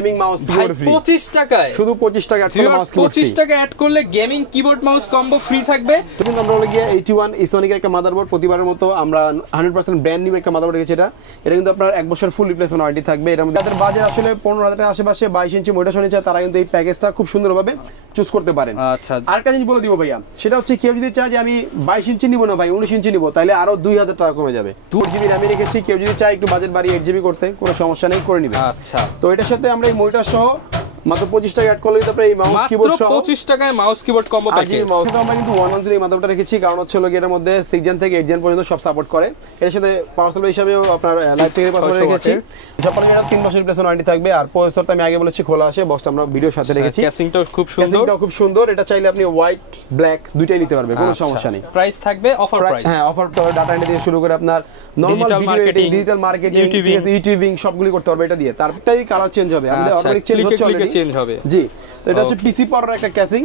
Gaming mouse keyboard free 25 টাকায়, শুধু 25 টাকা অ্যাড করলে মাউস কিবোর্ড 25 টাকা অ্যাড করলে gaming keyboard mouse combo free থাকবে। কিন্তু আমরা হলো গিয়ে 81 ইসোনিকের একটা মাদারবোর্ড, প্রতিবারের মতো আমরা 100% ব্র্যান্ড নিউ একটা মাদারবোর্ড রেখেছি। এটা কিন্তু আপনার 1 বছর ফুল রিপ্লেসমেন্ট ওয়ারেন্টি থাকবে। এর মধ্যে যাদের বাজেট আসলে 15,000 টাকার আশেপাশে 22 ইঞ্চি মনিটর নিচ্ছে তারা কিন্তু এই প্যাকেজটা খুব সুন্দরভাবে চুজ করতে পারেন। আচ্ছা, আরেকটা জিনিস বলে দিব ভাইয়া, সেটা হচ্ছে কেউ যদি চায় যে আমি 22 ইঞ্চি নিব না ভাই 19 ইঞ্চি নিব, তাহলে আরো 2000 টাকা কমে যাবে। 2GB র্যাম রেখেছি, কেউ যদি চায় একটু বাজেট বাড়িয়ে 8GB করতে কোনো সমস্যা নেই, করে নিবে। আচ্ছা, তো এটার সাথে আমরা এই মনিটর সহ মাত্র 25 টাকা অ্যাড করলে তারপরে এই মাউস কিবোর্ড সহ 25 টাকায় মাউস কিবোর্ড কম্বো প্যাকেজ। আমরা কিন্তু 110 এই মাদারবোর্ডটা রেখেছি, কারণ হচ্ছে হলো এর মধ্যে 6 জেন থেকে 8 জেন পর্যন্ত সব সাপোর্ট করে। এর সাথে পাওয়ার সাপ্লাই হিসেবেও আপনার লাইট থেকে পাওয়ার রেখেছি। সবগুলো এটা 3 বছর রিপ্লেসমেন্ট ওয়ারেন্টি থাকবে। আর প্রসেসরটা আমি আগে বলেছি খোলা আসে, বক্সটা আমরা ভিডিওর সাথে রেখেছি। ক্যাসিংটাও খুব সুন্দর, ক্যাসিংটাও খুব সুন্দর। এটা চাইলে আপনি হোয়াইট ব্ল্যাক দুইটাই নিতে পারবেন, কোনো সমস্যা নেই। প্রাইস থাকবে অফার প্রাইস। হ্যাঁ, অফার ডাটা এন্ট্রি থেকে শুরু করে আপনার normal video editing, digital marketing, YouTubing সবগুলি করতে পারবে এটা দিয়ে। তারপরটাই কালার চেঞ্জ হবে, আমাদের অটোমেটিক চেঞ্জ হচ্ছে অলরেডি চেঞ্জ হবে। জি, তো এটা হচ্ছে পিসি পাওয়ার একটা ক্যাসিং,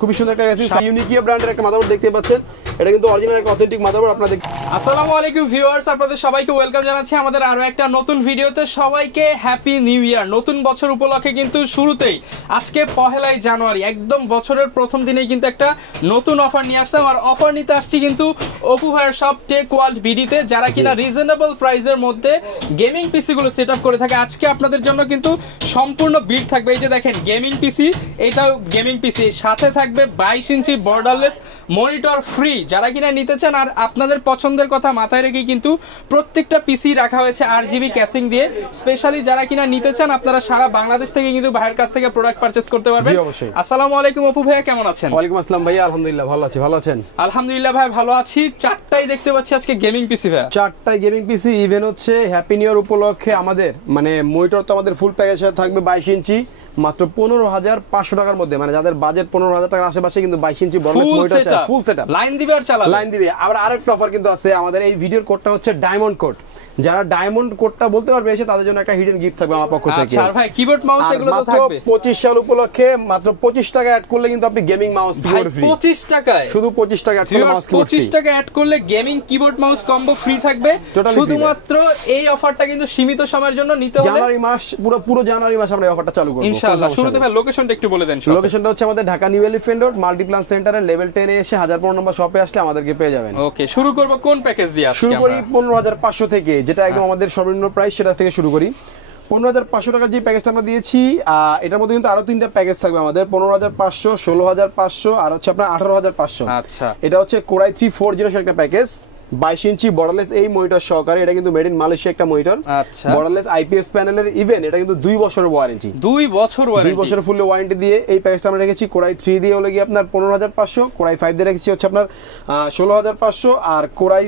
খুবই সুন্দর একটা ক্যাসিং। ইউনিকিয়া ব্র্যান্ডের একটা মাদারবোর্ড দেখতে পাচ্ছেন, এটা কিন্তু অরিজিনাল একটা অথেন্টিক মাদারবোর্ড আপনাদের। আসসালামু আলাইকুম ভিউয়ার্স, আপনাদের সবাইকে ওয়েলকাম জানাচ্ছি আমাদের আরো একটা নতুন ভিডিওতে। সবাইকে হ্যাপি নিউ ইয়ার। নতুন বছর উপলক্ষে কিন্তু শুরুতেই আজকে 1 জানুয়ারি একদম বছরের প্রথম দিনেই কিন্তু একটা নতুন অফার নিয়ে আসলাম। আর অফার নিতে আসছি কিন্তু অপু ভাইয়ের সব টেক ওয়ার্ল্ড বিডিতে, যারা কিনা রিজনেবল প্রাইসের মধ্যে গেমিং পিসি গুলো সেট আপ করে থাকে। আজকে আপনাদের জন্য কিন্তু সম্পূর্ণ বিল্ড থাকবে। এই যে দেখেন গেমিং পিসি, এটাও গেমিং পিসি, সাথে থাকবে 22 ইঞ্চি বর্ডারলেস মনিটর ফ্রি। যারা কিনা নিতে চান, আর আপনাদের পছন্দের কথা মাথায় রেখে কিন্তু প্রত্যেকটা পিসি রাখা হয়েছে RGB ক্যাসিং দিয়ে। স্পেশালি যারা কিনা নিতে চান, আপনারা সারা বাংলাদেশ থেকে কিন্তু ভাইয়ের কাছ থেকে প্রোডাক্ট পারচেজ করতে পারবেন। আসসালামু আলাইকুম অপু ভাইয়া, কেমন আছেন? ওয়ালাইকুম আসসালাম ভাইয়া, আলহামদুলিল্লাহ ভালো আছি। ভালো আছেন? আলহামদুলিল্লাহ ভাই ভালো আছি। 4টাই দেখতে পাচ্ছি আজকে গেমিং পিসি ভাইয়া। 4টাই গেমিং পিসি। ইভেন হচ্ছে হ্যাপি নিউ ইয়ার উপলক্ষে আমাদের মানে মনিটর তো আমাদের ফুল প্যাকেজ থাকবে 22 ইঞ্চি মাত্র 15,500 টাকার মধ্যে। মানে যাদের বাজেট 15,000 টাকার আশেপাশে কিন্তু 22 ইঞ্চি বড় মনিটর চাই, ফুল সেটআপ লাইন দিবে আর চালাবে, লাইন দিবে। আবার আরেকটা অফার কিন্তু আছে আমাদের। এই ভিডিওর কোডটা হচ্ছে ডায়মন্ড কোড। যারা ডায়মন্ড কোডটা বলতে পারবে এসে তাদের জন্য একটা হিডেন গিফট থাকবে আমার পক্ষ থেকে। আচ্ছা ভাই, কিবোর্ড মাউস এগুলো তো থাকবে। 25 সাল উপলক্ষে মাত্র 25 টাকা অ্যাড করলে কিন্তু আপনি গেমিং মাউস কিবোর্ড ফ্রি 25 টাকায়, শুধু 25 টাকা অ্যাড করলে মাউস কিবোর্ড 25 টাকা অ্যাড করলে gaming keyboard mouse combo free থাকবে। শুধুমাত্র এই অফারটা কিন্তু সীমিত সময়ের জন্য নিতে হবে। জানুয়ারি মাস, পুরো জানুয়ারি মাস আমরা এই অফারটা চালু করব ইনশাআল্লাহ। শুরুতে ভাই লোকেশনটা একটু বলে দেন। লোকেশনটা হচ্ছে আমাদের Dhaka new elephant road Multiplan সেন্টারের লেভেল 10 এ এসে 1015 নম্বর শপে আসলে আমাদেরকে পেয়ে যাবেন। ওকে, শুরু করব কোন প্যাকেজ দিয়ে? আজকে শুরু করি 15,500 থেকে, যেটা একদম আমাদের সর্বনিম্ন প্রাইস, সেটা থেকে শুরু করি। 15,500 টাকার যে প্যাকেজটা আমরা দিয়েছি, এটার মধ্যে কিন্তু আরো 3টা প্যাকেজ থাকবে আমাদের। 15,500, 16,500 আর হচ্ছে আপনার 18,500। আচ্ছা, এটা হচ্ছে কোরাই 340 একটা প্যাকেজ, 22 ইঞ্চি বর্ডারলেস এই মনিটর সহকারে। এটা কিন্তু মেড ইন মালয়েশিয়া একটা মনিটর। আচ্ছা, বর্ডারলেস IPS প্যানেলের। ইভেন এটা কিন্তু 2 বছরের ওয়ারেন্টি, 2 বছরের ফুল ওয়ারেন্টি দিয়ে এই প্যাকেজটা আমরা রেখেছি। কোরাই 3 দিয়ে হলো গিয়ে আপনার 15,500, কোরাই 5 দিয়ে রেখেছি হচ্ছে আপনার 16,500 আর কোরাই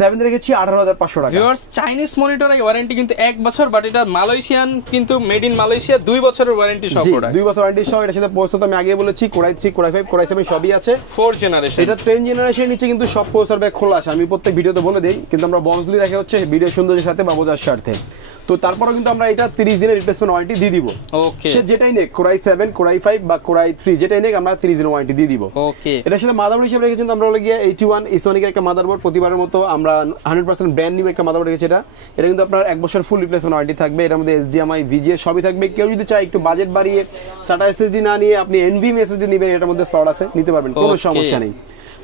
7 রেখেছি 18,500 টাকা। ভিউয়ার্স, চাইনিজ মনিটরের ওয়ারেন্টি কিন্তু 1 বছর, বাট এটা মালয়েশিয়ান কিন্তু মেড ইন মালয়েশিয়া 2 বছরের ওয়ারেন্টি সহ প্রোডাক্ট। 2 বছর ওয়ারেন্টি সহ। এর সাথে প্রসেসর তো আমি আগে বলেছি কোরাই 3, কোরাই 5, কোরাই 7 সবই আছে। 4 জেনারেশন। এটা 10 জেনারেশনের নিচে কিন্তু সব প্রসেসর ব্যাগ খোলা আছে। আমি প্রত্যেক ভিডিওতে বলে দেই, কিন্তু আমরা বক্সগুলি রাখা হচ্ছে ভিডিও সৌন্দর্যের সাথে বা বোঝার স্বার্থে। তো তারপরেও কিন্তু আমরা এটা 30 দিনের রিপ্লেসমেন্ট ওয়ারেন্টি দিয়ে দিব। ওকে, সে যেটাই নেক, কোরাই 7, কোরাই 5 বা কোরাই 3 যেটাই নেক আমরা 30 দিনের ওয়ারেন্টি দিয়ে দিব। ওকে, এটার সাথে মাদারবোর্ড হিসেবে রেখেছি আমরা হলো গিয়ে 81 ইসোনিকের একটা মাদারবোর্ড, প্রতিবারের মতো আমরা 100% ব্র্যান্ড নিউ একটা মাদারবোর্ড রেখেছি। এটা কিন্তু আপনার 1 বছর ফুল রিপ্লেসমেন্ট ওয়ারেন্টি থাকবে। এর মধ্যে HDMI, VGA সবই থাকবে। কেউ যদি চায় একটু বাজেট বাড়িয়ে SATA SSD না নিয়ে আপনি NVMe SSD নেবেন, এটার মধ্যে স্লট আছে, নিতে পারবেন, কোনো সমস্যা নেই।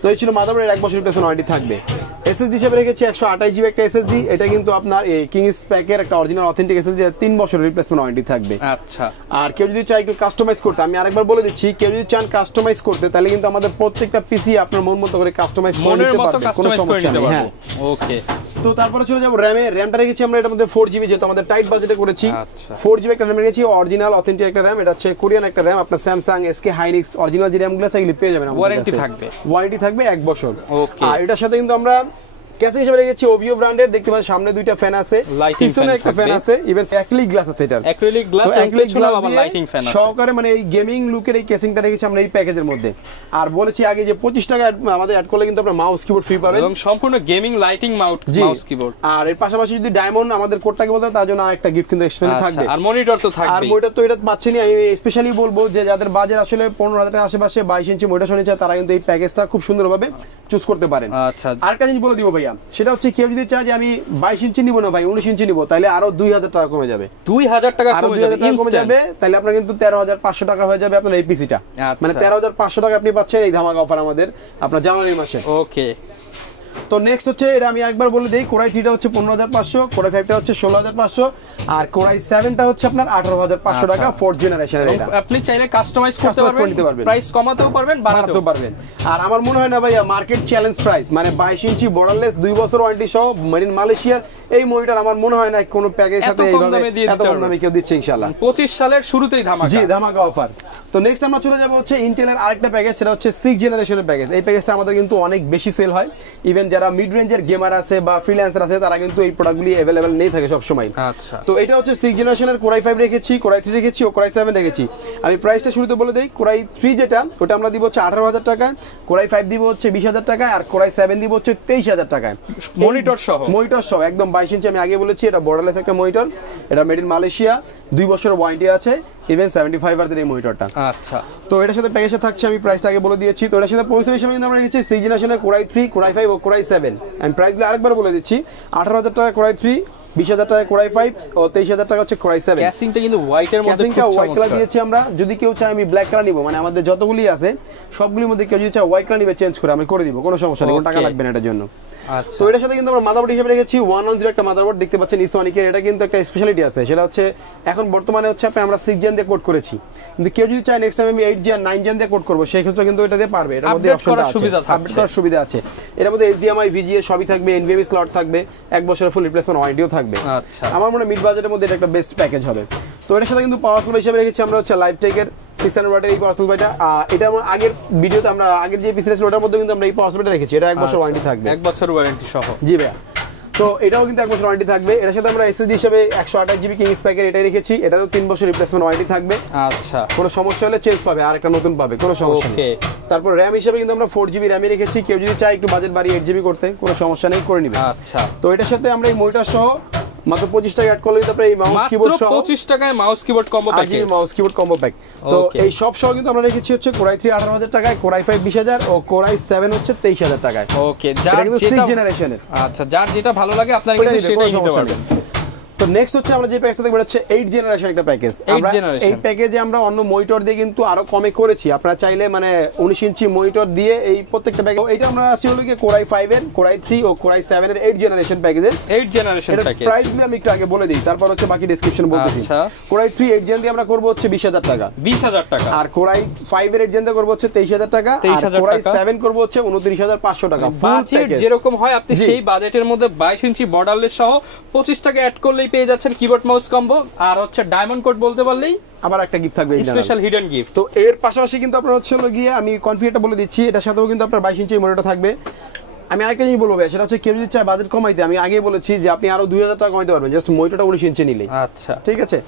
তো এই ছিল মাদারবোর্ডের 1 বছর রিপ্লেসমেন্ট ওয়ারেন্টি থাকবে। SSD হিসেবে রেখেছি 128GB একটা SSD। এটা কিন্তু আপনার এই কিংস প্যাকের একটা অরিজিনাল অথেন্টিক SSD, 3 বছরের রিপ্লেসমেন্ট ওয়ারেন্টি থাকবে। আচ্ছা, আর কেউ যদি চায় একটু কাস্টমাইজ করতে, আমি আরেকবার বলে দিচ্ছি, কেউ যদি চান কাস্টমাইজ করতে তাহলে কিন্তু আমাদের প্রত্যেকটা পিসি আপনার মন মতো করে কাস্টমাইজ করে নিতে পারবেন, কোনো সমস্যা নেই। হ্যাঁ, ওকে। তো তারপরে চলে যাবো র্যামটা রেখেছি আমরা এটার মধ্যে 4GB, যেহেতু আমাদের টাইট বাজেটে করেছি। 4GB একটা র্যাম রেখেছি, অরিজিনাল অথেন্টিক একটা র্যাম। এটা হচ্ছে কোরিয়ান একটা র্যাম, আপনার স্যামসাং, SK হাইনিক্স অরিজিনাল যে র্যামগুলো আছে এগুলি পেয়ে যাবেন। ওয়ারেন্টি থাকবে 1 বছর। আর এটার সাথে কিন্তু আমরা ক্যাসিং হিসেবে রেখেছি ওভিও ব্র্যান্ডের। দেখতে পাচ্ছেন সামনে 2টা ফ্যান আছে, পিছনে একটা ফ্যান আছে, ইভেন অ্যাক্রিলিক গ্লাস আছে। এটা অ্যাক্রিলিক গ্লাস, পেছনে আবার লাইটিং ফ্যান আছে সহকারে। মানে এই গেমিং লুকের এই ক্যাসিংটা রেখেছি আমরা এই প্যাকেজের মধ্যে। আর বলেছি আগে যে 25 টাকা আমাদের অ্যাড করলে কিন্তু আপনারা মাউস কিবোর্ড ফ্রি পাবেন, এবং সম্পূর্ণ গেমিং লাইটিং মাউস কিবোর্ড। আর এর পাশাপাশি যদি ডায়মন্ড আমাদের কোডটাকে বলতে তার জন্য আরেকটা গিফট কিন্তু এক্সপেন্স থাকবে। আর মনিটর তো থাকবে। আর মনিটর তো এটা পাচ্ছেনই। আমি স্পেশালি বলবো যে যাদের বাজেট আসলে 15,000 টাকার আশেপাশে 22 ইঞ্চি মনিটর নিচ্ছে তারা কিন্তু এই প্যাকেজটা খুব সুন্দরভাবে চুজ করতে পারেন। আচ্ছা, আরেকটা জিনিস বলে দিব ভাইয়া, ভাইয়া, সেটা হচ্ছে কেউ যদি চায় যে আমি 22 ইঞ্চি নিব না ভাই 19 ইঞ্চি নিব, তাহলে আরো 2000 টাকা কমে যাবে। 2000 টাকা আরো কমে 2000 টাকা কমে instant। যাবে, তাহলে আপনার কিন্তু 13500 টাকা হয়ে যাবে আপনার এই পিসিটা। আচ্ছা। মানে 13500 টাকা আপনি পাচ্ছেন এই ধামাকা অফার আমাদের আপনার জানুয়ারি মাসে। ওকে। তো নেক্সট হচ্ছে, এটা আমি একবার বলে দিই, কোরাই 3টা হচ্ছে 15500, কোরাই 5টা হচ্ছে 16500, আর কোরাই 7টা হচ্ছে আপনার 18500 টাকা 4th জেনারেশনের। এটা আপনি চাইলে কাস্টমাইজ করতে নিতে পারবেন, প্রাইস কমাতেও পারবেন, বাড়াতেও পারবেন। আর আমার মনে হয় না ভাইয়া মার্কেট চ্যালেঞ্জ প্রাইস, মানে 22 ইঞ্চি বর্ডারলেস 2 বছর ওয়ারেন্টি সহ মেড ইন মালয়েশিয়ার এই মনিটর আমার মনে হয় না কোনো প্যাকেজের সাথে এইভাবে এত কম দামে কেউ দিচ্ছে ইনশাআল্লাহ। 25 সালের শুরুতেই ধামাকা। জি, ধামাকা অফার। তো নেক্সট আমরা চলে যাব হচ্ছে ইন্টেলের আরেকটা প্যাকেজ, সেটা হচ্ছে 6th জেনারেশনের প্যাকেজ। এই প্যাকেজটা আমাদের কিন্তু অনেক বেশি সেল হয়, ইভেন যারা মিড রেঞ্জের গেমার আছে বা ফ্রিল্যান্সার আছে তারা কিন্তু এই প্রোডাক্টগুলি अवेलेबल নেই থাকে সব সময়। আচ্ছা। তো এটা হচ্ছে 6th জেনারেশনের কোরাই 5 রেখেছি, কোরাই 3 রেখেছি ও কোরাই 7 রেখেছি। আমি প্রাইসটা শুরুতে বলে দেই, কোরাই 3 যেটা ওটা আমরা দিব হচ্ছে 18000 টাকা, কোরাই 5 দিব হচ্ছে 20000 টাকা, আর কোরাই 7 দিব হচ্ছে 23000 টাকায় মনিটর সহ একদম 22 ইঞ্চি। আমি আগে বলেছি এটা বর্ডারলেস একটা মনিটর, এটা মেড ইন মালয়েশিয়া, 2 বছরের ওয়ারেন্টি আছে, ইভেন 75 এর এই মনিটরটা। আচ্ছা। তো এটার সাথে প্যাকেজে থাকছে, আমি প্রাইসটা আগে বলে দিয়েছি। তো এটার সাথে প্রসেসর হিসেবে কিন্তু আমরা রেখেছি 6th জেনারেশনের কোরাই 3, কোরাই 5 ও কোরাই 7। আমি প্রাইসগুলো আরেকবার বলে দিচ্ছি, 18000 টাকা কোরাই 3, 20000 টাকা কোরাই 5 ও 23000 টাকা হচ্ছে কোরাই 7। ক্যাসিংটা কিন্তু হোয়াইটের মধ্যে, ক্যাসিংটা হোয়াইট কালার দিয়েছি আমরা। যদি কেউ চায় আমি ব্ল্যাক কালার নিব, মানে আমাদের যতগুলি আছে সবগুলির মধ্যে কেউ যদি চায় হোয়াইট কালার নিবে চেঞ্জ করে আমি করে দিব, কোনো সমস্যা নেই, কোনো টাকা লাগবে না এটার জন্য। আচ্ছা। তো এটার সাথে কিন্তু আমরা মাদারবোর্ড হিসেবে রেখেছি 110 একটা মাদারবোর্ড, দেখতে পাচ্ছেন ইসোনিকের। এটা কিন্তু একটা স্পেশালিটি আছে, সেটা হচ্ছে এখন বর্তমানে হচ্ছে আমরা 6 জেন দিয়ে কোড করেছি, কিন্তু কেউ যদি চায় নেক্সট টাইম আমি 8 জেন 9 জেন দিয়ে কোড করব, সেই ক্ষেত্রে কিন্তু এটা দিয়ে পারবে। এটার মধ্যে অপশনটা আছে, আপডেট করার সুবিধা আছে। এর মধ্যে HDMI VGA সবই থাকবে, NVMe স্লট থাকবে, 1 বছরের ফুল রিপ্লেসমেন্ট ওয়ারেন্টিও থাকবে। আচ্ছা। আমার মনে হয় মিড বাজেটের মধ্যে এটা একটা বেস্ট প্যাকেজ হবে। তো এটার সাথে কিন্তু পাওয়ার সাপ্লাই হিসেবে রেখেছি আমরা হচ্ছে লাইফটেকের 600 ওয়াটের এই পাওয়ার সাপ্লাইটা। এটা আমরা আগের ভিডিওতে আমরা আগের যে পিসি ছিল ওটার মধ্যে কিন্তু আমরা এই পাওয়ার সাপ্লাইটা রেখেছি, এটা 1 বছর ওয়ারেন্টি থাকবে, 1 বছর ওয়ারেন্টি সহ। জি ভাইয়া। তো এটাও কিন্তু 1 বছর ওয়ারেন্টি থাকবে। এর সাথে আমরা SSD হিসেবে 128 GB কিংস প্যাকের এটাই রেখেছি, এটারও 3 বছর রিপ্লেসমেন্ট ওয়ারেন্টি থাকবে। আচ্ছা। কোনো সমস্যা হলে চেঞ্জ পাবে, আর একটা নতুন পাবে, কোনো সমস্যা নেই। তারপর RAM হিসেবে কিন্তু আমরা 4 GB RAM রেখেছি, কেউ যদি চায় একটু বাজেট বাড়িয়ে 8 GB করতে কোনো সমস্যা নেই, করে নিবে। আচ্ছা। তো এটার সাথে আমরা এই মনিটর সহ মাত্র 25 টাকা অ্যাড করলে তারপরে এই মাউস কিবোর্ড সহ 25 টাকায় mouse keyboard combo package, mouse keyboard combo pack. তো এই সব সহ কিন্তু আমরা রেখেছি হচ্ছে কোরাই 3 18000 টাকায়, কোরাই 5 20000 ও কোরাই 7 হচ্ছে 23000 টাকায়। ওকে, যার যেটা জেনারেশনের, আচ্ছা, যার যেটা ভালো লাগে আপনারা কিন্তু সেটাই নিতে পারবেন। তো নেক্সট হচ্ছে আমরা যে প্যাকেজটা দেখব হচ্ছে 8 জেনারেশন একটা প্যাকেজ। আমরা এই প্যাকেজে আমরা অন্য মনিটর দিয়ে কিন্তু আরো কমে করেছি, আপনারা চাইলে মানে 19 ইঞ্চি মনিটর দিয়ে এই প্রত্যেকটা প্যাকেজ। এইটা আমরা আসি হলো কি কোরাই 5 এর, কোরাই 3 ও কোরাই 7 এর 8 জেনারেশন প্যাকেজের। 8 জেনারেশন প্যাকেজ প্রাইস আমি একটু আগে বলে দিই, তারপর হচ্ছে বাকি ডেসক্রিপশন বলতেছি। আচ্ছা। কোরাই 3 8 জেন দিয়ে আমরা করব হচ্ছে 20000 টাকা, 20000 টাকা। আর কোরাই 5 এর 8 জেন দিয়ে করব হচ্ছে 23000 টাকা, আর কোরাই 7 করব হচ্ছে 29500 টাকা। বাজেট যেরকম হয় আপনি সেই বাজেটের মধ্যে 22 ইঞ্চি বর্ডারলেস সহ 25 টাকা অ্যাড করলেই পেয়ে যাচ্ছেন কিবোর্ড মাউস কম্বো, আর হচ্ছে ডায়মন্ড কোড বলতে পারলেই আবার একটা গিফট থাকবে, স্পেশাল হিডেন গিফট। তো এর পাশাপাশি কিন্তু আপনারা হচ্ছে গিয়ে আমি কনফিগারটা বলে দিচ্ছি, এটার সাথেও কিন্তু আপনার 22 ইঞ্চি মনিটর থাকবে। আমি আরেকটা জিনিস বলবো, সেটা হচ্ছে কেউ যদি চায় বাজেট কমাইতে, আমি আগেই বলেছি যে আপনি আরো 2000 টাকা কমাইতে পারবেন জাস্ট মনিটরটা 19 ইঞ্চি নিলেই। আচ্ছা, ঠিক আছে।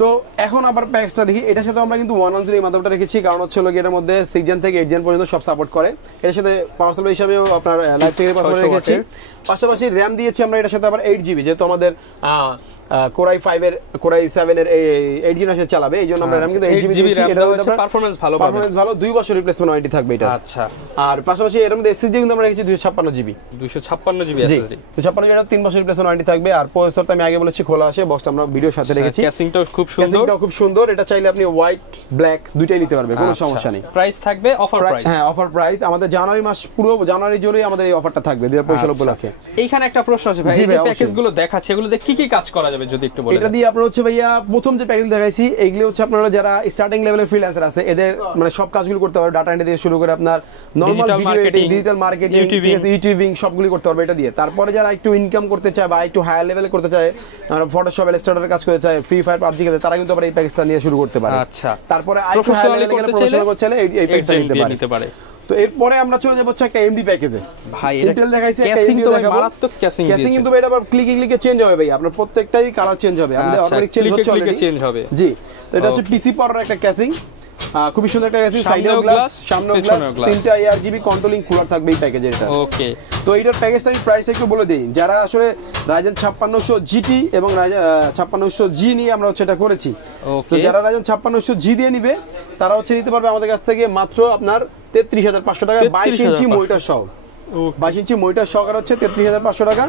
তো এখন আবার প্যাকেজটা দেখি, এটার সাথে আমরা কিন্তু 110 এই মাদারবোর্ডটা রেখেছি, কারণ হচ্ছে এটার মধ্যে 6 জেন থেকে 8 জেন পর্যন্ত সব সাপোর্ট করে। এর সাথে পাওয়ার সাপ্লাই হিসেবেও আপনার লাইফটেকের পাশাপাশি রেখেছি, পাশাপাশি RAM দিয়েছি আমরা এটার সাথে আবার 8 GB, যেহেতু আমাদের কোরাই 5 এর কোরাই 7 এর 8 জেনারেশন চালাবে, এইজন্য আমরা RAM কিন্তু 8 GB দিয়েছি। এটা হচ্ছে পারফরম্যান্স ভালো পাবেন, পারফরম্যান্স ভালো, 2 বছর রিপ্লেসমেন্ট ওয়ারেন্টি থাকবে এটা। আচ্ছা। আর পাশাপাশি এর মধ্যে SSD কিন্তু আমরা রেখেছি 256 GB, 256 GB SSD, 256 GB, 3 বছর রিপ্লেসমেন্ট ওয়ারেন্টি থাকবে। আর প্রসেসরটা আমি আগে বলেছি খোলা আসে, বক্সটা আমরা ভিডিওর সাথে রেখেছি। ক্যাসিংটাও খুব সুন্দর, ক্যাসিংটাও খুব সুন্দর। এটা চাইলে আপনি হোয়াইট ব্ল্যাক দুইটাই নিতে পারবে, কোনো সমস্যা নেই। প্রাইস থাকবে অফার প্রাইস, হ্যাঁ অফার প্রাইস। আমাদের জানুয়ারি মাস পুরো জানুয়ারি জুড়ে আমাদের এই অফারটা থাকবে 2025 উপলক্ষে। এইখানে একটা প্রশ্ন আছে ভাই, এই যে প্যাকেজগুলো দেখাচ্ছে এগুলোতে কি কি কাজ করা যাবে যদি একটু বলেন। এটা দিয়ে আপনারা হচ্ছে ভাইয়া প্রথম যে প্যাকেজ দেখাইছি এইগুলো হচ্ছে আপনারা যারা স্টার্টিং লেভেলের ফ্রিল্যান্সার আছে এদের মানে সব কাজগুলো করতে পারবে, ডাটা এন্ট্রি থেকে শুরু করে আপনার normal video editing, digital marketing, YouTubing সবগুলো করতে পারবে এটা দিয়ে। তারপরে যারা একটু ইনকাম করতে চায় বা একটু হায়ার লেভেলে করতে চায়, ফটোশপ ইলাস্ট্রেটরের কাজ করতে চায়, ফ্রি ফায়ার পাবজি খেলতে, তারা কিন্তু আবার এই প্যাকেজটা নিয়ে শুরু করতে পারে। আচ্ছা। তারপরে একটু হায়ার লেভেলে প্রফেশনাল করতে চাইলে এই প্যাকেজটা নিতে পারে। তো এরপরে আমরা চলে যাব হচ্ছে একটা এমডি প্যাকেজে। ভাই ইন্টেল দেখাইছে, একটা ক্যাসিং এমডি তো দেখাবো। মারাত্মক ক্যাসিং কিন্তু এটা আবার ক্লিকে চেঞ্জ হবে ভাই, আপনার প্রত্যেকটাই কালার চেঞ্জ হবে, আমাদের অটোমেটিক চেঞ্জ হচ্ছে অলরেডি চেঞ্জ হবে। জি, তো এটা হচ্ছে পিসি পাওয়ার একটা ক্যাসিং, খুবই সুন্দর একটা ক্যাসিং, সাইডেও গ্লাস, সামনেও গ্লাস, 3টা ARGB কন্ট্রোলিং কুলার থাকবে এই প্যাকেজে এটা। ওকে। তো এইটার প্যাকেজটা আমি প্রাইস একটু বলে দেই, যারা আসলে Ryzen 5600 GT এবং Ryzen 5600G নিয়ে আমরা হচ্ছে এটা করেছি। তো যারা Ryzen 5600G দিয়ে নিবে তারা হচ্ছে নিতে পারবে আমাদের কাছ থেকে মাত্র আপনার 33500 টাকা 22 ইঞ্চি মনিটর সহ। 22 ইঞ্চি মনিটর সহকারে হচ্ছে 33,500 টাকা।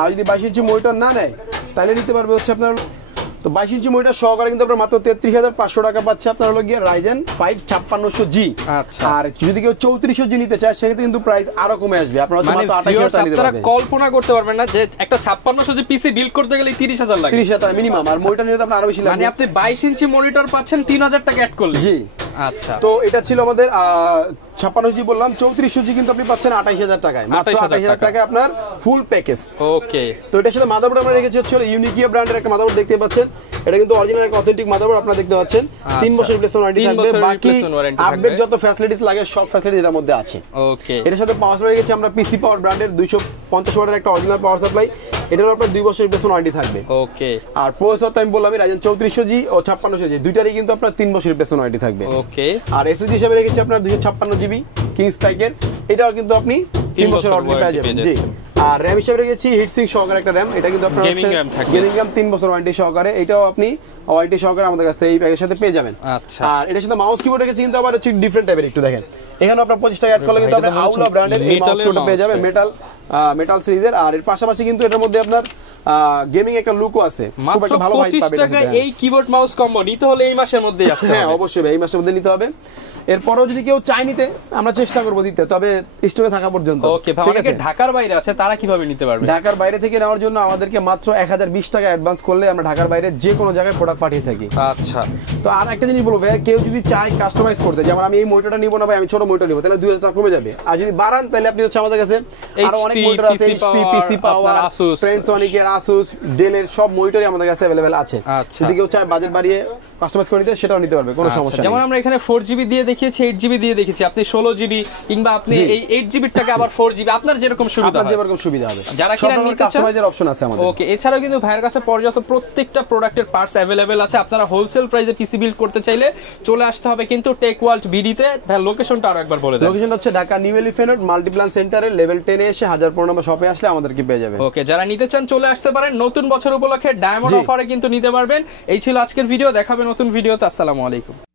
আর যদি 22 ইঞ্চি মনিটর না নেয় তাহলে নিতে পারবে হচ্ছে আপনার, তো 22 ইঞ্চি মনিটর সহকারে কিন্তু আপনার মাত্র 33,500 টাকা পাচ্ছে আপনার হলো গিয়ে Ryzen 5 5600G। আচ্ছা, আর যদি কেউ 3400G নিতে চায় সেক্ষেত্রে কিন্তু প্রাইস আরো কমে আসবে, আপনারা হচ্ছে মাত্র 28,000 টাকা নিতে আপনারা পারবেন। কল্পনা করতে পারবেন না যে একটা 5600 পিসি বিল্ড করতে গেলে 30,000 লাগে, 30,000 টাকা মিনিমাম। আর মনিটর নিলে তো আপনার আরো বেশি লাগবে, মানে আপনি 22 ইঞ্চি মনিটর পাচ্ছেন 3000 টাকা অ্যাড করলে। জি। আচ্ছা, তো এটা ছিল আমাদের 56G বললাম, 3400G কিন্তু আপনি পাচ্ছেন 28,000 টাকায়, মাত্র 28,000 টাকায় আপনার ফুল প্যাকেজ। ওকে, তো এটার সাথে মাদারবোর্ড আমরা রেখেছি হচ্ছে ইউনিকিয়া ব্র্যান্ডের একটা মাদারবোর্ড দেখতে পাচ্ছেন, এটা কিন্তু অরিজিনাল একটা অথেন্টিক মাদারবোর্ড আপনারা দেখতে পাচ্ছেন। 3 বছর রিপ্লেসমেন্ট ওয়ারেন্টি থাকবে, বাকি আপডেট যত ফ্যাসিলিটিস লাগে সব ফ্যাসিলিটি এর মধ্যে আছে। ওকে, এর সাথে পাওয়ার সাপ্লাই রেখেছি আমরা পিসি পাওয়ার ব্র্যান্ডের 250 ওয়াটের একটা অরিজিনাল পাওয়ার সাপ্লাই, এটার আপনার 2 বছর রিপ্লেসমেন্ট ওয়ারেন্টি থাকবে। ওকে, আর প্রসেসর তো আমি বললাম Ryzen 3400G ও 5600G দুইটারই কিন্তু আপনার 3 বছর রিপ্লেসমেন্ট ওয়ারেন্টি থাকবে। ওকে, আর এসএসডি হিসেবে রেখেছি আপনার 256GB কিংস প্যাকের, এটাও কিন্তু আপনি 3 বছর ওয়ারেন্টি পেয়ে যাবেন। জি। আর র‍্যাম হিসেবে রেখেছি হিটসিং সহকারে একটা র‍্যাম, এটা কিন্তু আপনার হচ্ছে গেমিং র‍্যাম 3 বছর ওয়ারেন্টি সহকারে, এটাও আপনি ওয়ারেন্টি সহকারে আমাদের কাছ থেকে এই প্যাকের সাথে পেয়ে যাবেন। আচ্ছা, আর এটার সাথে মাউস কিবোর্ড রেখেছি কিন্তু আবার হচ্ছে ডিফারেন্ট টাইপের, একটু দেখেন এখানে আপনার 25 টাকা অ্যাড করলে কিন্তু আপনি আউলা ব্র্যান্ডের এই মাউস কিবোর্ড পেয়ে যাবেন, মেটাল সিরিজের। আর এর পাশাপাশি কিন্তু এটার মধ্যে আপনার গেমিং একটা লুকও আছে, খুব একটা ভালো ভাই পাবেন। 25 টাকা এই কিবোর্ড মাউস কম্বো নিতে হলে এই মাসের মধ্যেই আসতে হবে। হ্যাঁ অবশ্যই ভাই, এই মাসের মধ্যে নিতে হবে। এরপরও যদি কেউ চাই নিতে আমরা চেষ্টা করব দিতে, তবে স্টোরে থাকা পর্যন্ত। ওকে, অনেকে ঢাকার বাইরে আছে তারা কিভাবে নিতে পারবে? ঢাকার বাইরে থেকে নেওয়ার জন্য আমাদেরকে মাত্র 1020 টাকা অ্যাডভান্স করলে আমরা ঢাকার বাইরে যে কোনো জায়গায় প্রোডাক্ট পাঠিয়ে থাকি। আচ্ছা, তো আর একটা জিনিস বলবো ভাই, কেউ যদি চায় কাস্টমাইজ করতে, যেমন আমি এই মনিটরটা নিব না ভাই, আমি ছোট মনিটর নিব, তাহলে 2000 টাকা কমে যাবে। আর যদি বাড়ান তাহলে আপনি হচ্ছে আমাদের কাছে আরো অনেক মনিটর আছে, HP PC পাওয়ার, Panasonic, Asus, Dell এর সব মনিটরই আমাদের কাছে अवेलेबल আছে। যদি কেউ চায় বাজেট বাড়িয়ে কাস্টমাইজ করে নিতে সেটাও নিতে পারবে, কোনো সমস্যা নেই। যেমন আমরা এখানে 4GB দিয়ে দেখিয়েছি, 8GB দিয়ে দেখেছি, আপনি 16GB কিংবা আপনি এই 8GB টাকা আবার 4GB আপনার যেরকম সুবিধা হয়, আপনার যেরকম সুবিধা হবে, যারা কিনা নিতে চান কাস্টমাইজের অপশন আছে আমাদের। ওকে, এছাড়াও কিন্তু ভাইয়ের কাছে পর্যাপ্ত প্রত্যেকটা প্রোডাক্টের পার্টস अवेलेबल আছে। আপনারা হোলসেল প্রাইসে পিসি বিল্ড করতে চাইলে চলে আসতে হবে কিন্তু টেক ওয়ার্ল্ড বিডিতে। ভাই লোকেশনটা আরো একবার বলে দেন। লোকেশনটা হচ্ছে Dhaka new elephant road Multiplan সেন্টারে লেভেল 10 এ এসে 1015 নম্বর শপে আসলে আমাদেরকে পেয়ে যাবেন। ওকে, যারা নিতে চান চলে আসতে পারেন, নতুন বছর উপলক্ষে ডায়মন্ড অফারে কিন্তু নিতে পারবেন। এই ছিল আজকের ভিডিও, দেখাবে নতুন ভিডিওতে। আসসালামু আলাইকুম।